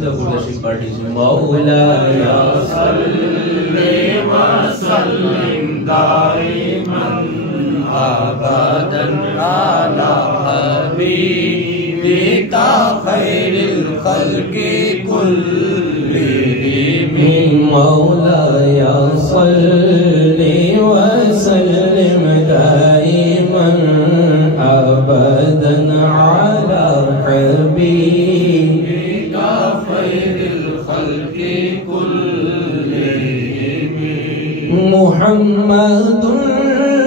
قصیدہ پردشی پارٹی سے مولاي صلی وسلم دائما ابدا على حبيبك خير الخلق كلهم مولاي صل وسلم دائما ابدا على حبيبك خير الخلق كلهم محمد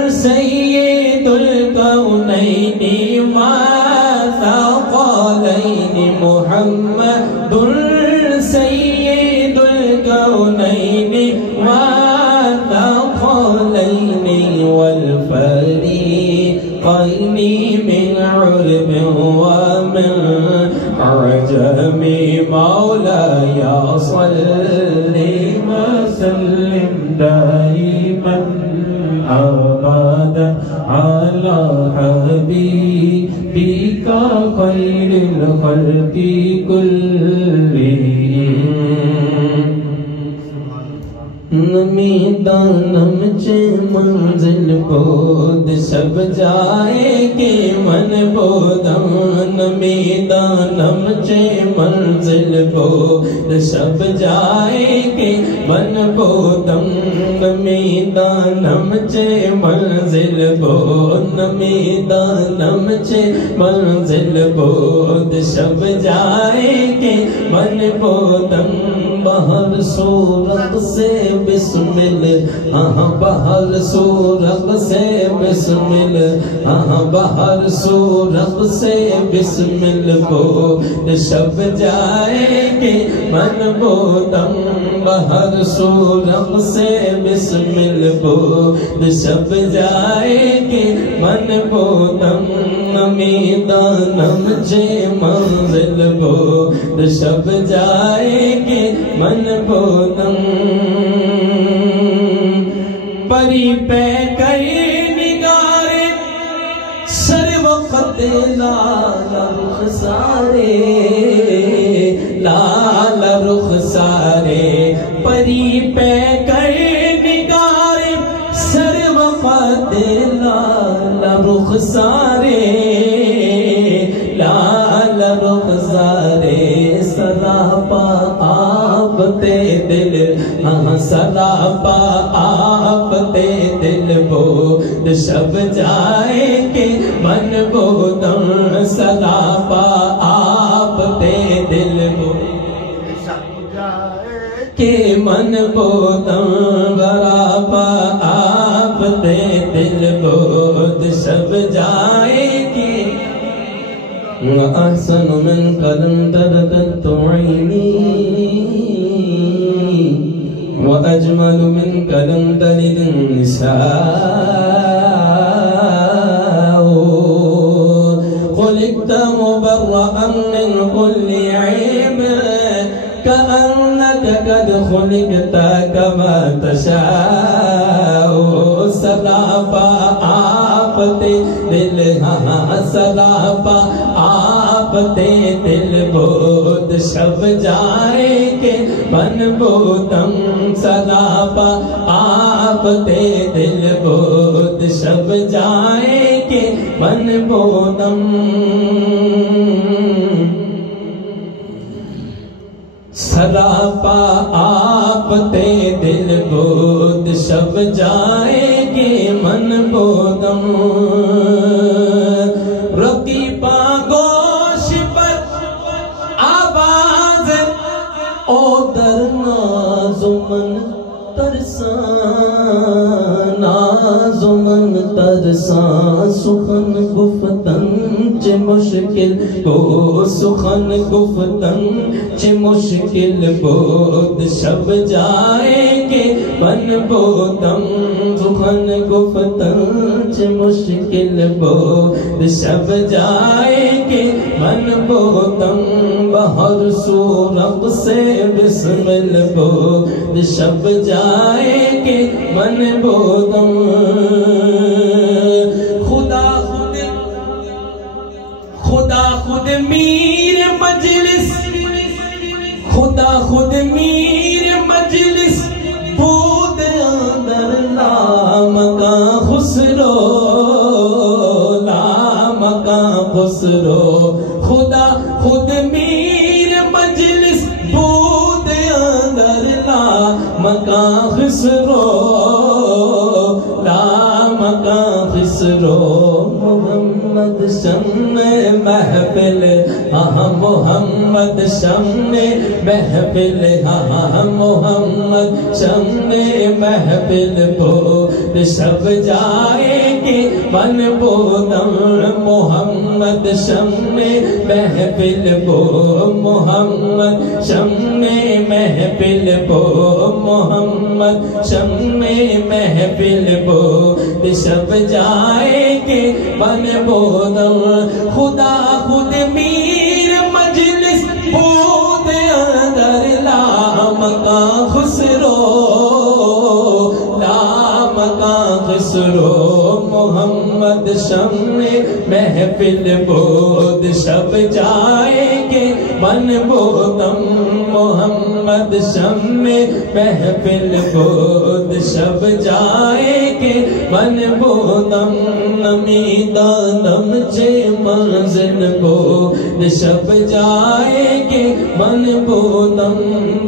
سيد الكونين وثقلين محمد سيد الكونين وثقلين والفريقين من عرب ومن عجم مولاي صل وسلم دائما ابدا على حبيبك خير الخلق كلهم نمی دانم چے منزل بود سب جائے کے من بودم نمی دانم چے منزل بود سب جائے کے من بودم نمی دانم چے منزل بود نمی دانم چے منزل بود سب جائے کے من بودم بہر سورت سے بسمل بہر سورت سے بسمل بہر سورت سے بسمل بود شب جائے گے من بودم بہر سورت سے بسمل بود شب جائے گے من بودم میدانم چے منزل بود شب جائے گے من بودم پری پہ کئی نگارے سر وقت لال رخ سارے لال رخ سارے پری پہ کئی نگارے سر وقت لال رخ سارے لال رخ سارے سراپا آپ تے دل سراپا آپ تے دل بود شب جائے کے من بودم سراپا آپ تے دل بود شب جائے کے من بودم سراپا آپ تے دل بود شب جائے کے وأحسن منك لم تردت عيني وأجمل منك لم تلد النساء خلقت مبرأ من كل عيب كأنك قد خلقت كما تشاء سراپا آپ تے دل سراپا آپ تے دل بود شب جائے کے من بودم سراپا آپ تے دل بود شب جائے کے من بودم سراپا آپ تے دل بود شب جائے کے من بودم رقیبا گوش پر آواز او در نازمن ترسان نازمن ترسان سخن گفتن چه مشکل کو سخن گفتن چه مشکل بود شب جائے کے من بودم سخن گفتن چه مشکل بود شب جائے کے من بودم بہر سورت سے بسمل بود شب جائے کے من بودم خدا خود میر مجلس خسرو خدا خود میر مجلس بود اندر لا مکان خسرو لا مکان خسرو محمد شمع محفل ہاں محمد شمع محفل ہاں محمد شمع محفل بود شب جائیں گے من بودم محمد شمع محفل بو محمد شمع محفل بو محمد شمع محفل بو شب جائیں گے من بودم خدا خود میر مجلس بود اندر لا مکان خسرو لا مکان خسرو محمد شمع محفل بود شب جائیں گے من بودم محمد شمع محفل بود شب جائیں گے من بودم نمی دانم چے منزل بود شب جائیں گے من بودم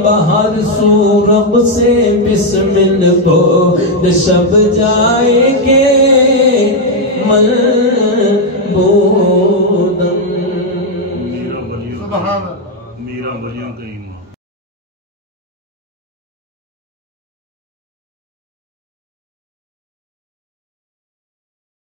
بہر سورب سے بسمل بود شب جائیں گے من بودم میرا ولیوں کا ایمان